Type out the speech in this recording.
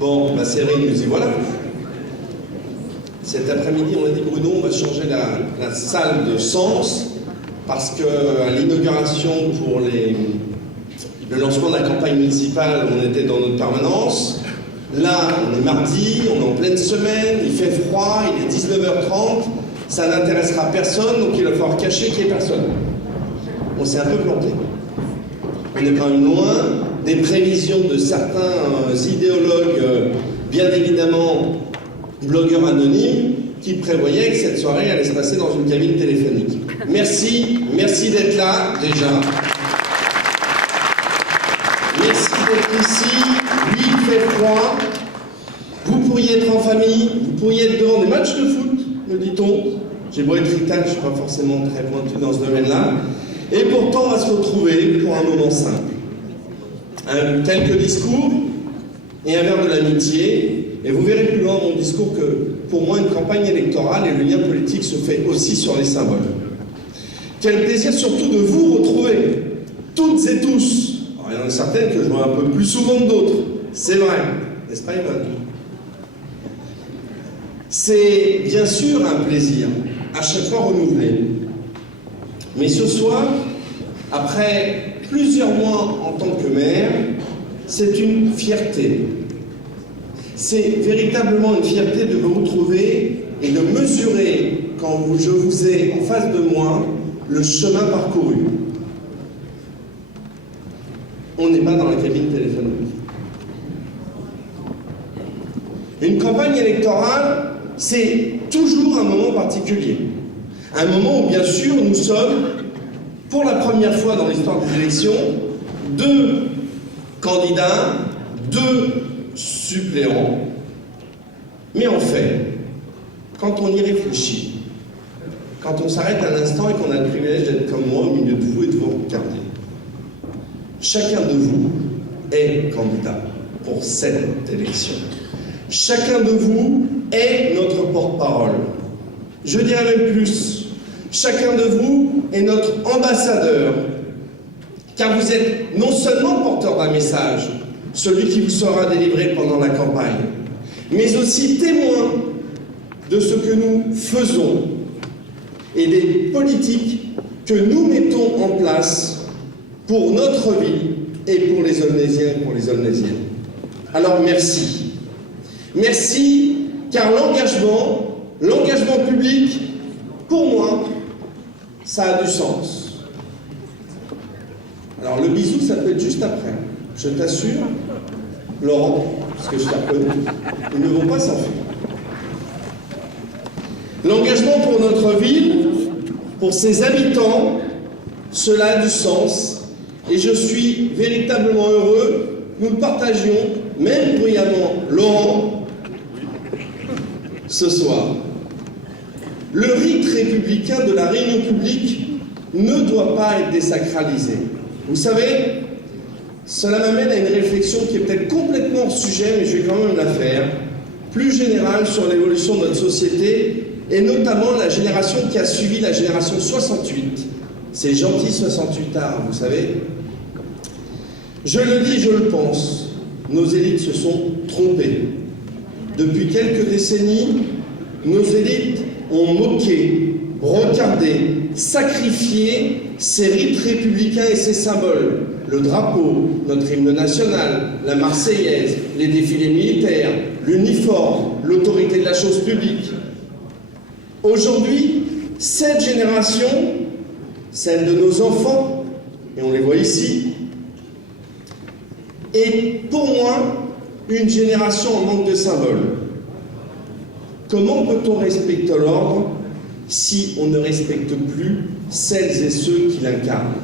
Bon, Séverine nous dit voilà. Cet après-midi, on a dit Bruno, on va changer la salle de Sens parce qu'à l'inauguration pour le lancement de la campagne municipale, on était dans notre permanence. Là, on est mardi, on est en pleine semaine, il fait froid, il est 19h30, ça n'intéressera personne, donc il va falloir cacher qu'il n'y ait personne. On s'est un peu planté. On est quand même loin des prévisions de certains idéologues, bien évidemment blogueurs anonymes, qui prévoyaient que cette soirée allait se passer dans une cabine téléphonique. Merci d'être là, déjà. Merci d'être ici. Oui, il fait froid. Vous pourriez être en famille, vous pourriez être devant des matchs de foot, me dit-on. J'ai beau être rital, je ne suis pas forcément très pointu dans ce domaine-là. Et pourtant, on va se retrouver pour un moment simple. Quelques discours et un verre de l'amitié. Et vous verrez plus loin dans mon discours que, pour moi, une campagne électorale et le lien politique se fait aussi sur les symboles. Quel plaisir surtout de vous retrouver, toutes et tous. Alors, il y en a certaines que je vois un peu plus souvent que d'autres. C'est vrai, n'est-ce pas, Yvonne? C'est bien sûr un plaisir, à chaque fois renouvelé. Mais ce soir, après plusieurs mois en tant que maire, c'est une fierté. C'est véritablement une fierté de vous retrouver et de mesurer, quand je vous ai en face de moi, le chemin parcouru. On n'est pas dans la cabine téléphonique. Une campagne électorale, c'est toujours un moment particulier. Un moment où, bien sûr, nous sommes, pour la première fois dans l'histoire des élections, 2 candidats, 2 suppléants. Mais en fait, quand on y réfléchit, quand on s'arrête un instant et qu'on a le privilège d'être comme moi au milieu de vous et de vous regarder, chacun de vous est candidat pour cette élection. Chacun de vous est notre porte-parole. Je dirais même plus, chacun de vous est notre ambassadeur, car vous êtes non seulement porteur d'un message, celui qui vous sera délivré pendant la campagne, mais aussi témoin de ce que nous faisons et des politiques que nous mettons en place pour notre vie et pour les Aulnaisiens et pour les Aulnaisiennes. Alors merci. Merci, car l'engagement public, pour moi, ça a du sens. Alors le bisou, ça peut être juste après. Je t'assure, Laurent, parce que je t'ai reconnu, ils ne vont pas s'enfuir. L'engagement pour notre ville, pour ses habitants, cela a du sens. Et je suis véritablement heureux que nous le partagions, même bruyamment, Laurent, ce soir. Le rite républicain de la réunion publique ne doit pas être désacralisé. Vous savez, cela m'amène à une réflexion qui est peut-être complètement hors sujet, mais je vais quand même la faire, plus générale sur l'évolution de notre société, et notamment la génération qui a suivi la génération 68. C'est gentil 68 arts, vous savez. Je le dis, je le pense, nos élites se sont trompées. Depuis quelques décennies, nos élites ont moqué, regardé, sacrifié ces rites républicains et ces symboles. Le drapeau, notre hymne national, la Marseillaise, les défilés militaires, l'uniforme, l'autorité de la chose publique. Aujourd'hui, cette génération, celle de nos enfants, et on les voit ici, est pour moi une génération en manque de symboles. Comment peut-on respecter l'ordre si on ne respecte plus celles et ceux qui l'incarnent?